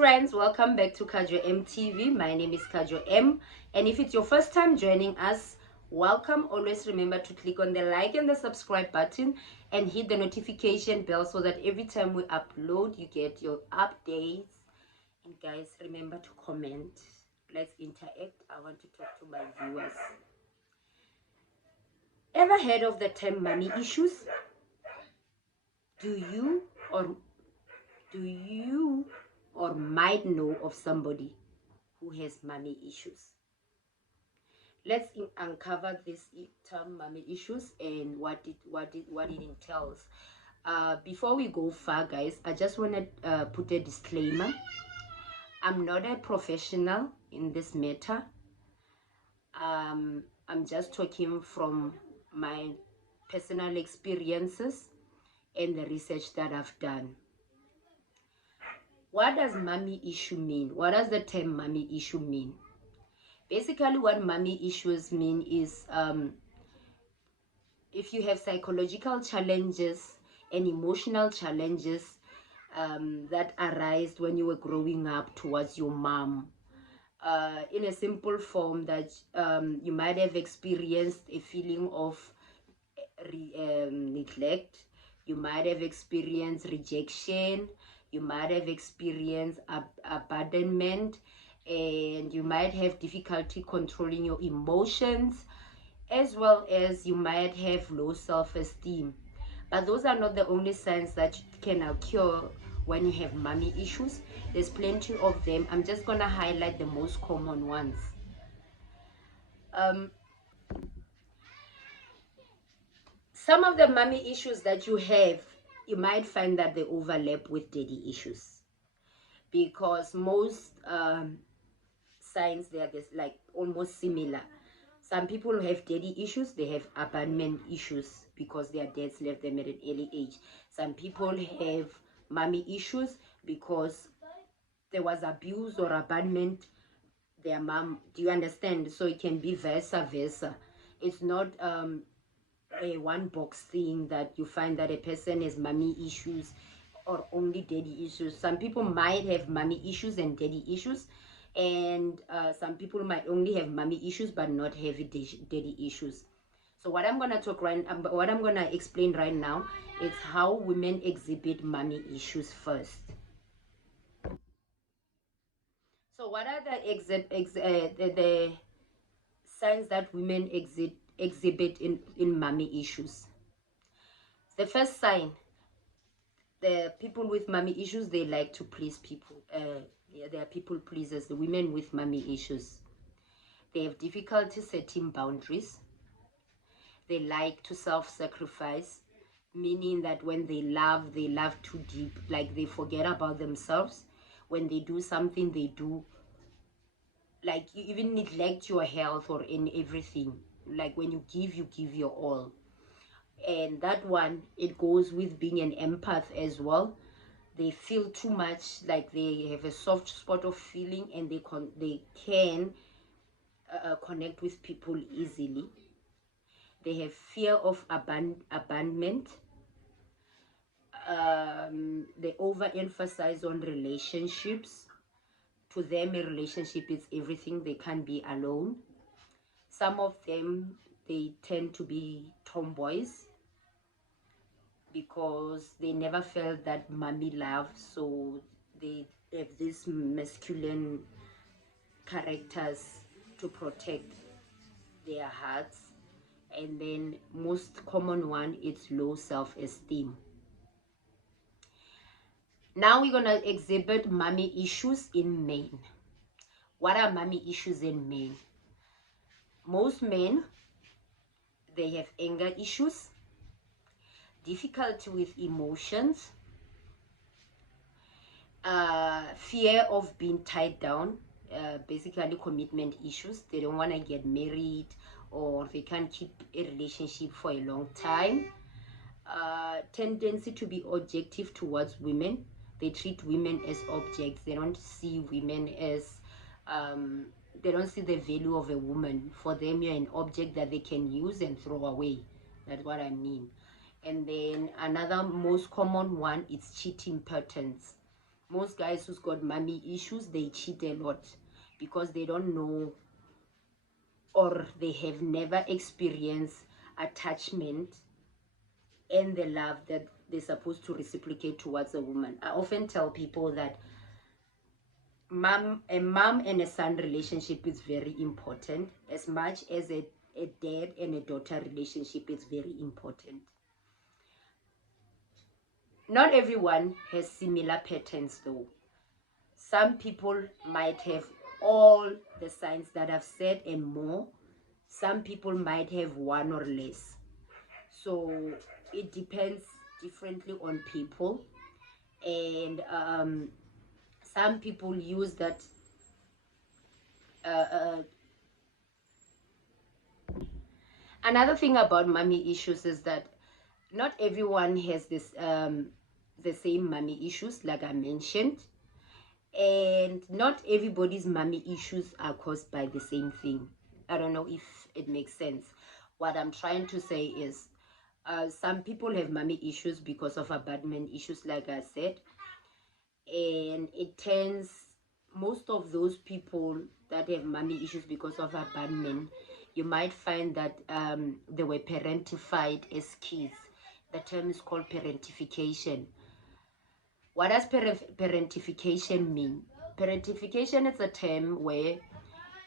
friends, welcome back to Kajo M TV. My name is Kajo M, and if it's your first time joining us, welcome. Always remember to click on the like and the subscribe button and hit the notification bell so that every time we upload you get your updates. And guys, remember to comment. Let's interact. I want to talk to my viewers. Ever heard of the term mommy issues? Do you or might know of somebody who has mommy issues? Let's uncover this term mommy issues and what it entails. Before we go far, guys, I just want to put a disclaimer. I'm not a professional in this matter. I'm just talking from my personal experiences and the research that I've done. What does mommy issue mean? What does the term mommy issue mean? Basically, what mommy issues mean is if you have psychological challenges and emotional challenges that arise when you were growing up towards your mom, in a simple form, that you might have experienced a feeling of neglect, you might have experienced rejection, you might have experienced abandonment, and you might have difficulty controlling your emotions, as well as you might have low self-esteem. But those are not the only signs that can occur when you have mommy issues. There's plenty of them. I'm just gonna highlight the most common ones. Some of the mommy issues that you have, you might find that they overlap with daddy issues, because most signs, they are like almost similar. Some people have daddy issues, they have abandonment issues because their dads left them at an early age. Some people have mommy issues because there was abuse or abandonment their mom. Do you understand? So it can be vice versa. It's not a one box thing that you find that a person has mommy issues or only daddy issues. Some people might have mommy issues and daddy issues, and some people might only have mommy issues but not have daddy issues. So what I'm gonna explain right now is how women exhibit mommy issues first. So what are the signs that women exhibit in mommy issues? The first sign, the people with mommy issues, they like to please people. Yeah, they are people pleasers. The women with mommy issues, they have difficulty setting boundaries. They like to self-sacrifice, meaning that when they love too deep, like they forget about themselves. When they do something, they do, like, you even neglect your health or in everything. Like when you give your all. And that one, it goes with being an empath as well. They feel too much, like they have a soft spot of feeling, and they can connect with people easily. They have fear of abandonment. They overemphasize on relationships. To them, a relationship is everything. They can't be alone. Some of them, they tend to be tomboys because they never felt that mommy love, so they have these masculine characters to protect their hearts. And then most common one, it's low self-esteem. Now we're gonna exhibit mommy issues in men. What are mommy issues in men? Most men, they have anger issues, difficulty with emotions, fear of being tied down, basically commitment issues. They don't want to get married, or they can't keep a relationship for a long time. Tendency to be objective towards women. They treat women as objects. They don't see women as they don't see the value of a woman. For them, you're an object that they can use and throw away. That's what I mean. And then another most common one is cheating patterns. Most guys who's got mommy issues, they cheat a lot because they don't know, or they have never experienced attachment and the love that they're supposed to reciprocate towards a woman. I often tell people that a mom and a son relationship is very important, as much as a dad and a daughter relationship is very important. Not everyone has similar patterns though. Some people might have all the signs that I've said and more. Some people might have one or less. So it depends differently on people. And some people use that another thing about mommy issues is that not everyone has this the same mommy issues, like I mentioned, and not everybody's mommy issues are caused by the same thing. I don't know if it makes sense. What I'm trying to say is some people have mommy issues because of abandonment issues, like I said, and it tends, most of those people that have mommy issues because of abandonment, you might find that they were parentified as kids. The term is called parentification. What does parentification mean? Parentification is a term where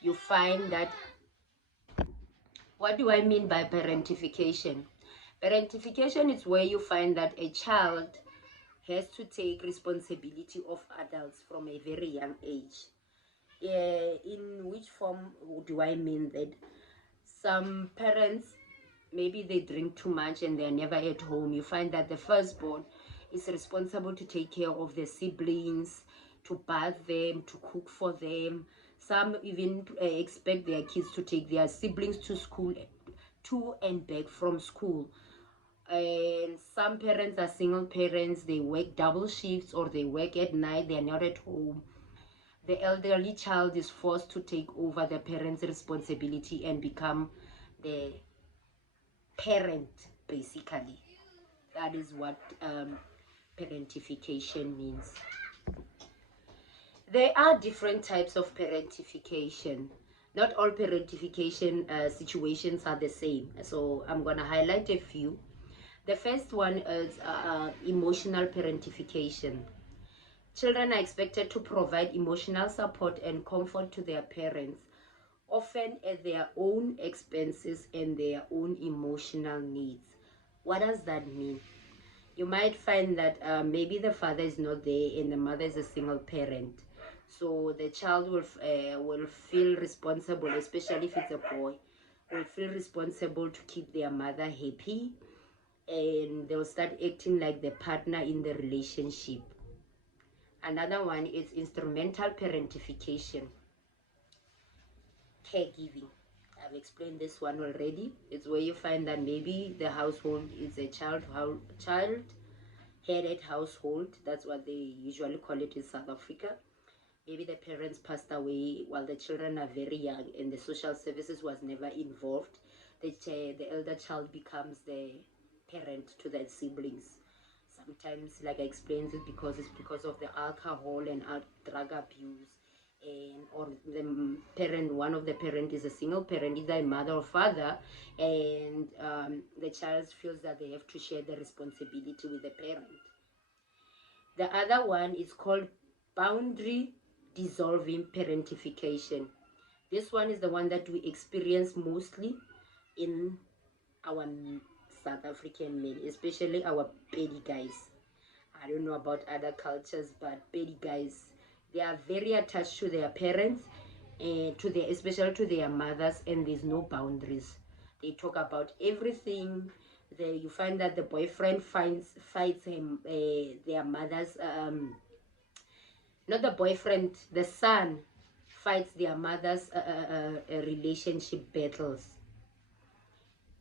you find that, what do I mean by parentification? Parentification is where you find that a child has to take responsibility of adults from a very young age. In which form do I mean that? Some parents, maybe they drink too much and they're never at home. You find that the firstborn is responsible to take care of the siblings, to bath them, to cook for them. Some even expect their kids to take their siblings to school, to and back from school. And some parents are single parents, they work double shifts or they work at night, they're not at home. The elderly child is forced to take over the parents' responsibility and become the parent, basically. That is what parentification means. There are different types of parentification. Not all parentification situations are the same, so I'm going to highlight a few. The first one is emotional parentification. Children are expected to provide emotional support and comfort to their parents, often at their own expenses and their own emotional needs. What does that mean? You might find that maybe the father is not there and the mother is a single parent. So the child will feel responsible, especially if it's a boy, will feel responsible to keep their mother happy, and they'll start acting like the partner in the relationship. Another one is instrumental parentification, caregiving. I've explained this one already. It's where you find that maybe the household is a child-headed household. That's what they usually call it in South Africa. Maybe the parents passed away while the children are very young and the social services was never involved. The elder child becomes the parent to their siblings. Sometimes, like I explained, it's because of the alcohol and drug abuse, and or the parent, one of the parent is a single parent, either a mother or father, and the child feels that they have to share the responsibility with the parent. The other one is called boundary dissolving parentification. This one is the one that we experience mostly in our South African men, especially our Pedi guys. I don't know about other cultures, but Pedi guys, they are very attached to their parents and especially to their mothers, and there's no boundaries. They talk about everything. You find that the boyfriend fights him, their mothers. Not the boyfriend, the son fights their mother's relationship battles.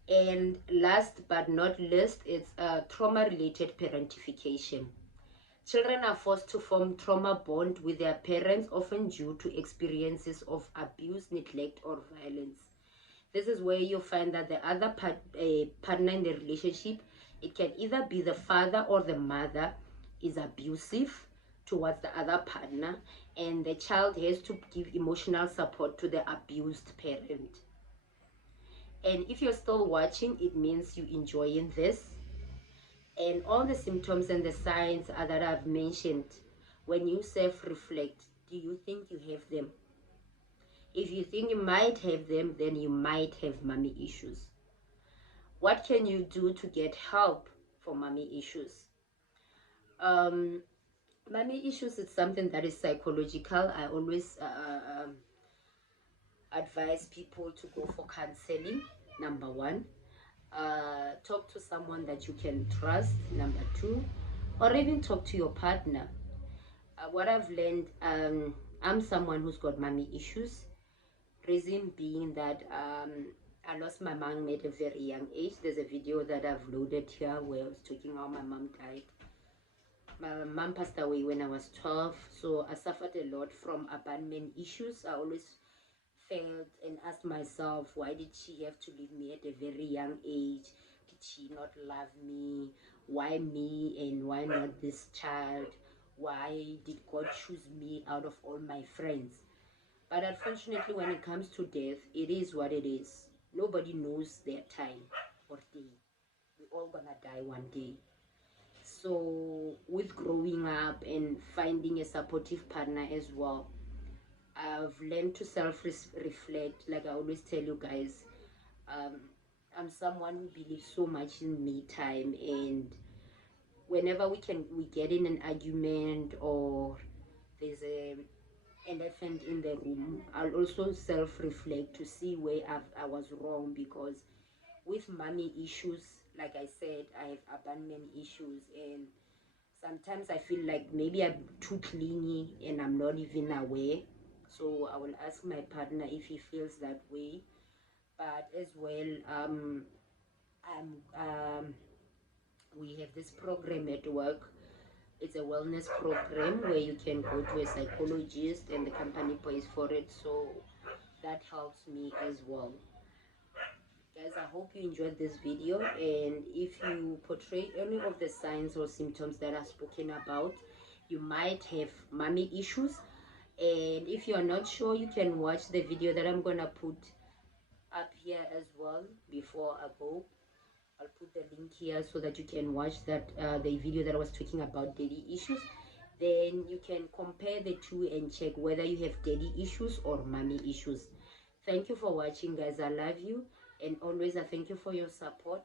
And last but not least, it's trauma-related parentification. Children are forced to form trauma bond with their parents, often due to experiences of abuse, neglect, or violence. This is where you find that the other partner in the relationship, it can either be the father or the mother, is abusive towards the other partner, and the child has to give emotional support to the abused parent. And if you're still watching, it means you enjoying this. And all the symptoms and the signs that I've mentioned, when you self-reflect, do you think you have them? If you think you might have them, then you might have mommy issues. What can you do to get help for mommy issues? Mommy issues is something that is psychological. I always advise people to go for counseling, number one. Talk to someone that you can trust, number two, or even talk to your partner. What I've learned, I'm someone who's got mommy issues. Reason being that I lost my mom at a very young age. There's a video that I've loaded here where I was talking how my mom died. My mom passed away when I was 12, so I suffered a lot from abandonment issues. I always felt and asked myself, why did she have to leave me at a very young age? Did she not love me? Why me and why not this child? Why did God choose me out of all my friends? But unfortunately, when it comes to death, it is what it is. Nobody knows their time or day. We're all gonna die one day. So with growing up and finding a supportive partner as well, I've learned to self-reflect. Like I always tell you guys, um, I'm someone who believes so much in me time, and whenever we get in an argument or there's a elephant in the room, I'll also self-reflect to see where I was wrong, because with mommy issues, like I said, I have abandonment issues, and sometimes I feel like maybe I'm too clingy and I'm not even aware. So I will ask my partner if he feels that way. But as well, I'm, we have this program at work. It's a wellness program where you can go to a psychologist and the company pays for it. So that helps me as well. Guys, I hope you enjoyed this video, and if you portray any of the signs or symptoms that I've spoken about, you might have mommy issues. And if you are not sure, you can watch the video that I'm gonna put up here as well. Before I go, I'll put the link here so that you can watch that the video that I was talking about daddy issues. Then you can compare the two and check whether you have daddy issues or mommy issues. Thank you for watching, guys. I love you, and always I thank you for your support,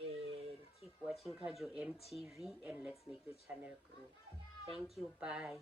and keep watching Kajo MTV, and let's make the channel grow. Thank you. Bye.